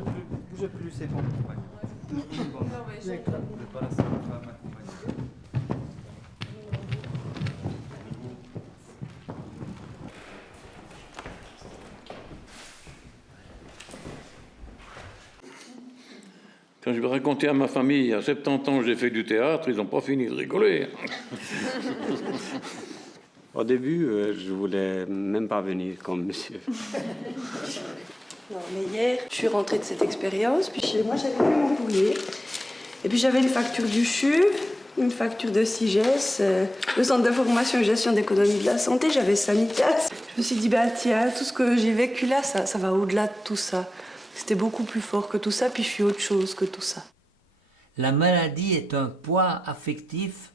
bougez plus, c'est bon. Ouais. C'est bon. Vous n'êtes pas la seule femme accompagnée. Quand je vais raconter à ma famille, à 70 ans, j'ai fait du théâtre, ils n'ont pas fini de rigoler. Au début, je voulais même pas venir comme monsieur. Non, mais hier, je suis rentrée de cette expérience, puis chez moi, j'avais plus mon courrier. Et puis j'avais une facture du CHU, une facture de CIGES, le Centre d'information et gestion d'économie de la santé, j'avais Sanitas. Je me suis dit, bah tiens, tout ce que j'ai vécu là, ça va au-delà de tout ça. C'était beaucoup plus fort que tout ça, puis je suis autre chose que tout ça. La maladie est un poids affectif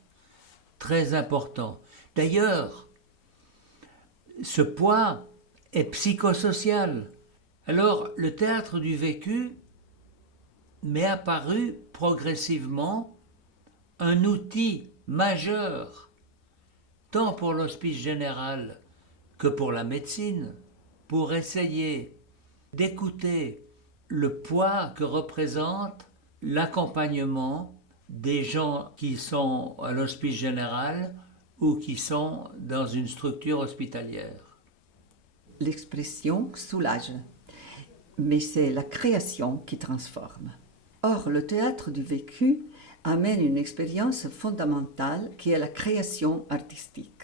très important. D'ailleurs, ce poids est psychosocial. Alors, le théâtre du vécu m'est apparu progressivement un outil majeur, tant pour l'hospice général que pour la médecine, pour essayer d'écouter le poids que représente l'accompagnement des gens qui sont à l'hospice général ou qui sont dans une structure hospitalière. L'expression soulage, mais c'est la création qui transforme. Or, le théâtre du vécu amène une expérience fondamentale qui est la création artistique.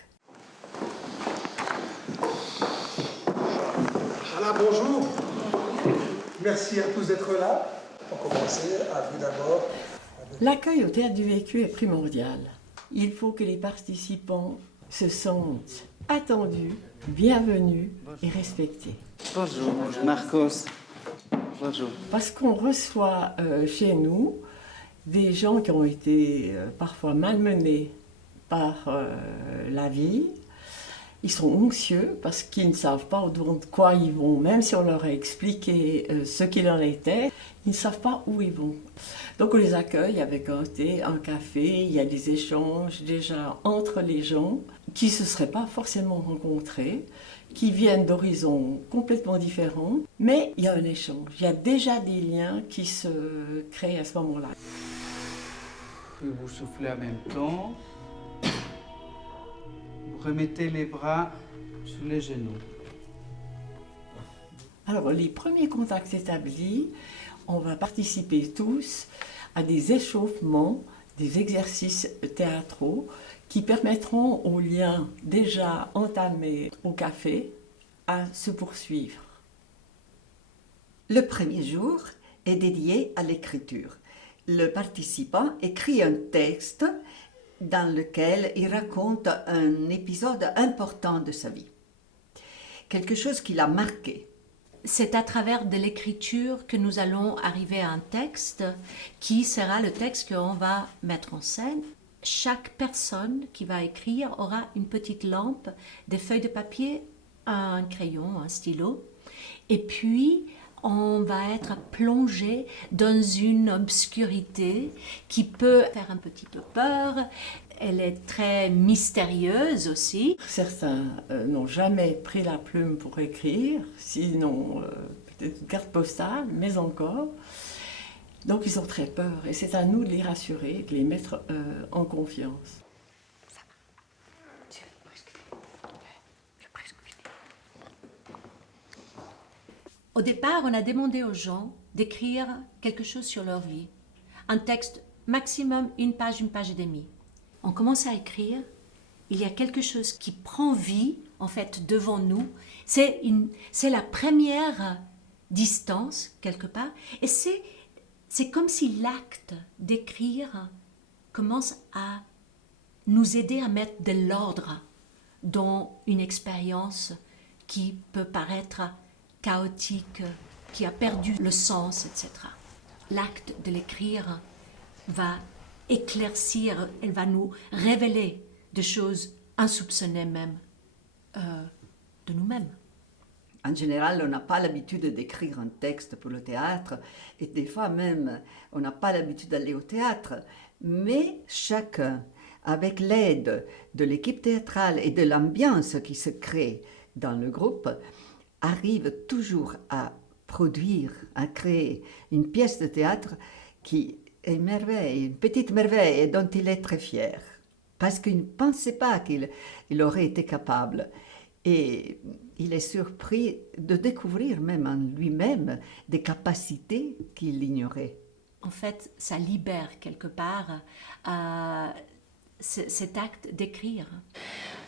Voilà, bonjour. Merci à tous d'être là. Pour commencer, à vous d'abord. L'accueil au théâtre du vécu est primordial. Il faut que les participants se sentent attendus, bienvenus et respectés. Bonjour, Marcos. Bonjour. Parce qu'on reçoit chez nous des gens qui ont été parfois malmenés par la vie. Ils sont anxieux parce qu'ils ne savent pas au-devant de quoi ils vont, même si on leur a expliqué ce qu'il en était, ils ne savent pas où ils vont. Donc on les accueille avec un thé, un café, il y a des échanges déjà entre les gens qui ne se seraient pas forcément rencontrés, qui viennent d'horizons complètement différents, mais il y a un échange, il y a déjà des liens qui se créent à ce moment-là. Puis vous soufflez en même temps. Vous remettez les bras sur les genoux. Alors, les premiers contacts établis, on va participer tous à des échauffements, des exercices théâtraux qui permettront aux liens déjà entamés au café à se poursuivre. Le premier jour est dédié à l'écriture. Le participant écrit un texte dans lequel il raconte un épisode important de sa vie. Quelque chose qui l'a marqué. C'est à travers de l'écriture que nous allons arriver à un texte qui sera le texte qu'on va mettre en scène. Chaque personne qui va écrire aura une petite lampe, des feuilles de papier, un crayon, un stylo. Et puis, on va être plongé dans une obscurité qui peut faire un petit peu peur. Elle est très mystérieuse aussi. Certains n'ont jamais pris la plume pour écrire, sinon peut-être une carte postale, mais encore. Donc ils ont très peur et c'est à nous de les rassurer, de les mettre en confiance. Au départ, on a demandé aux gens d'écrire quelque chose sur leur vie. Un texte maximum une page et demie. On commence à écrire, il y a quelque chose qui prend vie en fait devant nous. C'est la première distance quelque part et c'est comme si l'acte d'écrire commence à nous aider à mettre de l'ordre dans une expérience qui peut paraître chaotique, qui a perdu le sens, etc. L'acte de l'écrire va éclaircir, elle va nous révéler des choses insoupçonnées même de nous-mêmes. En général, on n'a pas l'habitude d'écrire un texte pour le théâtre et des fois même, on n'a pas l'habitude d'aller au théâtre. Mais chacun, avec l'aide de l'équipe théâtrale et de l'ambiance qui se crée dans le groupe, arrive toujours à produire, à créer une pièce de théâtre qui est une merveille, une petite merveille et dont il est très fier. Parce qu'il ne pensait pas qu'il aurait été capable. Et il est surpris de découvrir même en lui-même des capacités qu'il ignorait. En fait, ça libère quelque part cet acte d'écrire.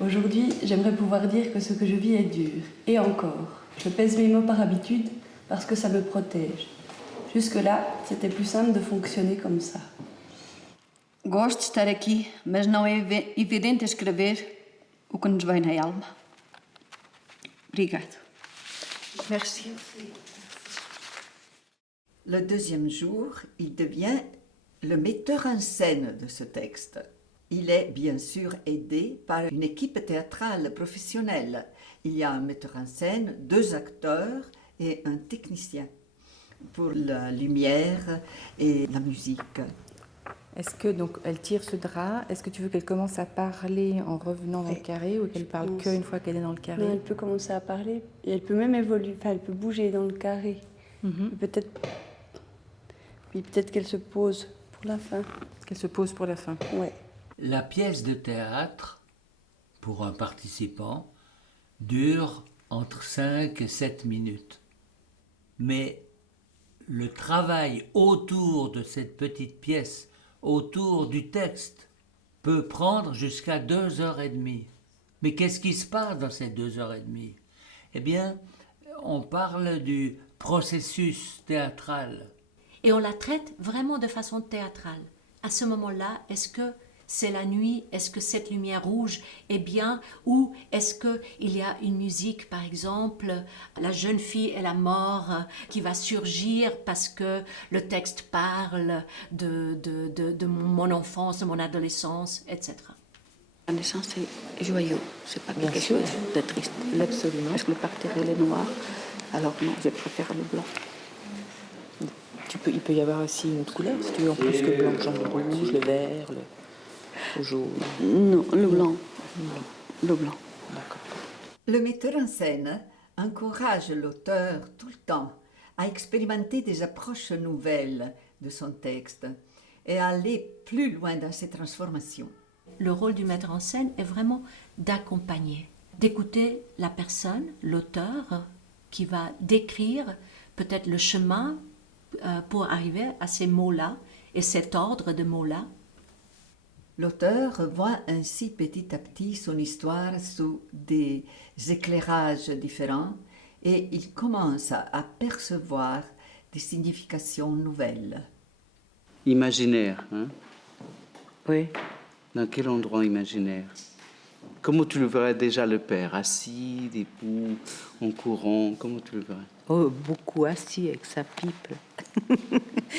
Aujourd'hui, j'aimerais pouvoir dire que ce que je vis est dur. Et encore, je pèse mes mots par habitude parce que ça me protège. Jusque-là, c'était plus simple de fonctionner comme ça. Gosto de estar aqui, mas não é evidente escrever o que nos vem na alma. Obrigado. Merci. Le deuxième jour, il devient le metteur en scène de ce texte. Il est bien sûr aidé par une équipe théâtrale professionnelle. Il y a un metteur en scène, 2 acteurs et un technicien pour la lumière et la musique. Est-ce que donc elle tire ce drap? Est-ce que tu veux qu'elle commence à parler en revenant dans le carré ou qu'elle parle qu'une fois qu'elle est dans le carré? Non, elle peut commencer à parler et elle peut même évoluer, enfin elle peut bouger dans le carré. Peut-être qu'elle se pose pour la fin. Qu'elle se pose pour la fin. Ouais. La pièce de théâtre, pour un participant, dure entre 5 et 7 minutes. Mais le travail autour de cette petite pièce, autour du texte, peut prendre jusqu'à 2h30. Mais qu'est-ce qui se passe dans ces 2h30? Eh bien, on parle du processus théâtral. Et on la traite vraiment de façon théâtrale. À ce moment-là, est-ce que c'est la nuit? Est-ce que cette lumière rouge est bien? Ou est-ce qu'il y a une musique, par exemple, la jeune fille et la mort, qui va surgir parce que le texte parle de mon enfance, de mon adolescence, etc. La naissance, c'est joyeux, c'est pas quelque chose de triste. Absolument. Parce que le parterre, il est noir, alors non, je préfère le blanc. Il peut y avoir aussi une couleur, si tu veux, en plus que blanc, genre le rouge, le vert, le jaune. Non, le blanc. Le blanc. D'accord. Le metteur en scène encourage l'auteur tout le temps à expérimenter des approches nouvelles de son texte et à aller plus loin dans ses transformations. Le rôle du metteur en scène est vraiment d'accompagner, d'écouter la personne, l'auteur, qui va décrire peut-être le chemin pour arriver à ces mots-là et cet ordre de mots-là. L'auteur voit ainsi petit à petit son histoire sous des éclairages différents et il commence à percevoir des significations nouvelles. Imaginaire, hein? Oui. Dans quel endroit imaginaire? Comment tu le verrais déjà, le père? Assis, debout, en courant? Comment tu le verrais? Oh, beaucoup assis avec sa pipe.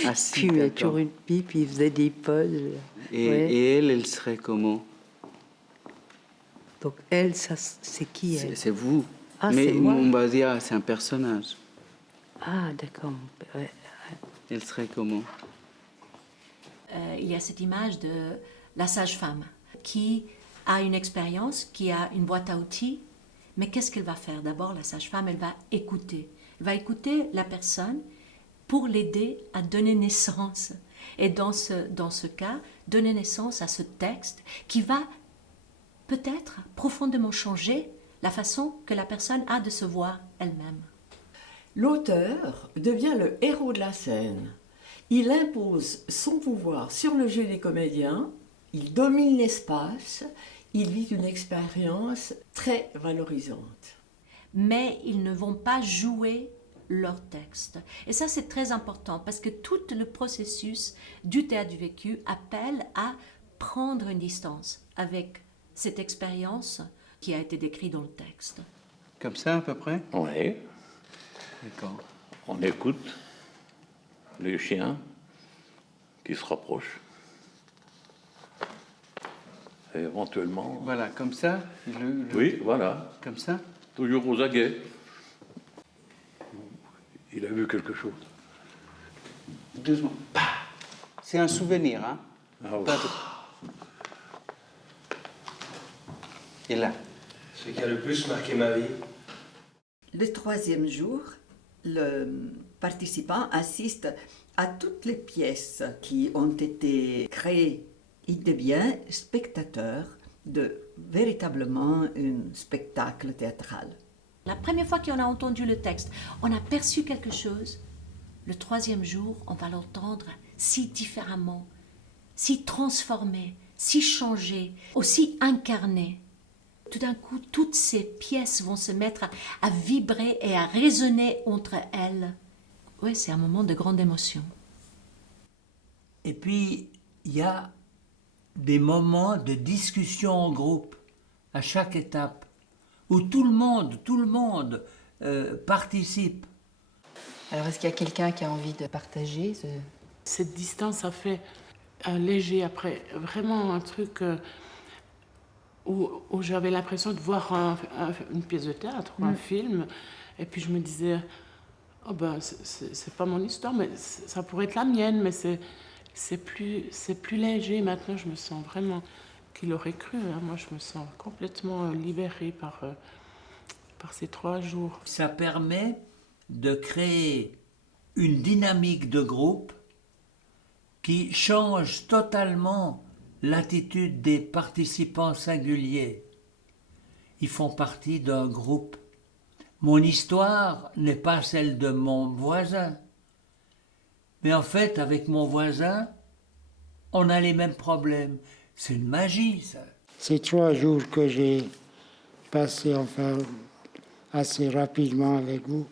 Assis, puis il toujours une pipe, il faisait des pauses. Et elle serait comment? Donc elle, ça, c'est qui elle? C'est vous. Ah, mais c'est moi. on va dire, c'est un personnage. Ah, d'accord. Ouais. Elle serait comment? Il y a cette image de la sage-femme qui a une expérience, qui a une boîte à outils, mais qu'est-ce qu'elle va faire? D'abord, la sage-femme, elle va écouter. Elle va écouter la personne pour l'aider à donner naissance. Et dans ce cas, donner naissance à ce texte qui va peut-être profondément changer la façon que la personne a de se voir elle-même. L'auteur devient le héros de la scène. Il impose son pouvoir sur le jeu des comédiens, il domine l'espace, il vit une expérience très valorisante. Mais ils ne vont pas jouer leur texte. Et ça, c'est très important parce que tout le processus du théâtre du vécu appelle à prendre une distance avec cette expérience qui a été décrite dans le texte. Comme ça, à peu près? Oui. D'accord. On écoute les chiens qui se rapprochent. Et éventuellement... Voilà, comme ça? Oui, voilà. Comme ça? Toujours aux aguets. Il a vu quelque chose. Doucement. C'est un souvenir, hein? Ah oui. Et là? Ce qui a le plus marqué ma vie. Le troisième jour, Le participant assiste à toutes les pièces qui ont été créées. Il devient spectateur de véritablement un spectacle théâtral. La première fois qu'on a entendu le texte, on a perçu quelque chose. Le troisième jour, on va l'entendre si différemment, si transformé, si changé, aussi incarné. Tout d'un coup, toutes ces pièces vont se mettre à vibrer et à résonner entre elles. Oui, c'est un moment de grande émotion. Et puis, il y a des moments de discussion en groupe, à chaque étape, où tout le monde participe. Alors, est-ce qu'il y a quelqu'un qui a envie de partager Cette distance, ça fait un léger après, vraiment un truc où j'avais l'impression de voir une pièce de théâtre ou un film, et puis je me disais, oh ben, c'est pas mon histoire, mais ça pourrait être la mienne, mais c'est plus léger maintenant. Je me sens vraiment, qu'il aurait cru, hein, moi je me sens complètement libérée par ces 3 jours. Ça permet de créer une dynamique de groupe qui change totalement l'attitude des participants singuliers. Ils font partie d'un groupe. Mon histoire n'est pas celle de mon voisin. Mais en fait, avec mon voisin, on a les mêmes problèmes. C'est une magie, ça. Ces 3 jours que j'ai passés enfin assez rapidement avec vous,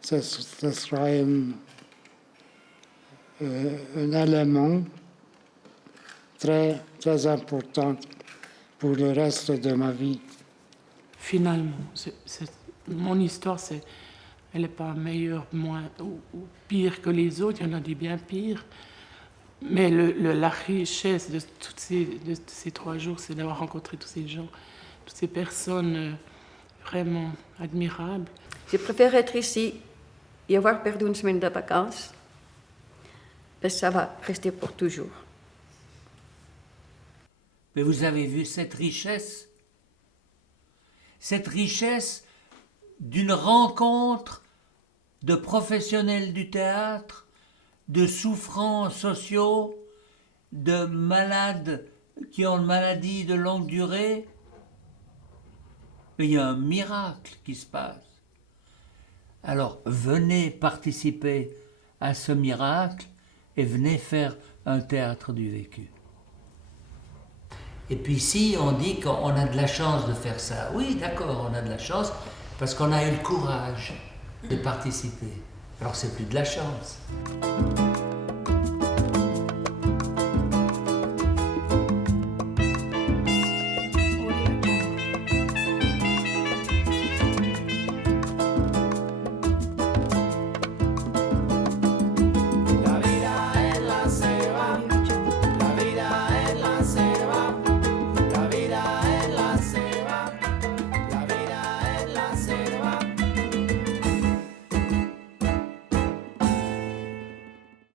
ce sera un élément très, très important pour le reste de ma vie. Finalement, mon histoire, elle n'est pas meilleure, moins ou pire que les autres, il y en a des bien pires. Mais la richesse de ces 3 jours, c'est d'avoir rencontré tous ces gens, toutes ces personnes vraiment admirables. Je préfère être ici et avoir perdu une semaine de vacances, parce que ça va rester pour toujours. Mais vous avez vu cette richesse d'une rencontre de professionnels du théâtre, de souffrants sociaux, de malades qui ont une maladie de longue durée. Mais il y a un miracle qui se passe. Alors venez participer à ce miracle et venez faire un théâtre du vécu. Et puis si on dit qu'on a de la chance de faire ça, oui d'accord, on a de la chance parce qu'on a eu le courage de participer. Alors c'est plus de la chance.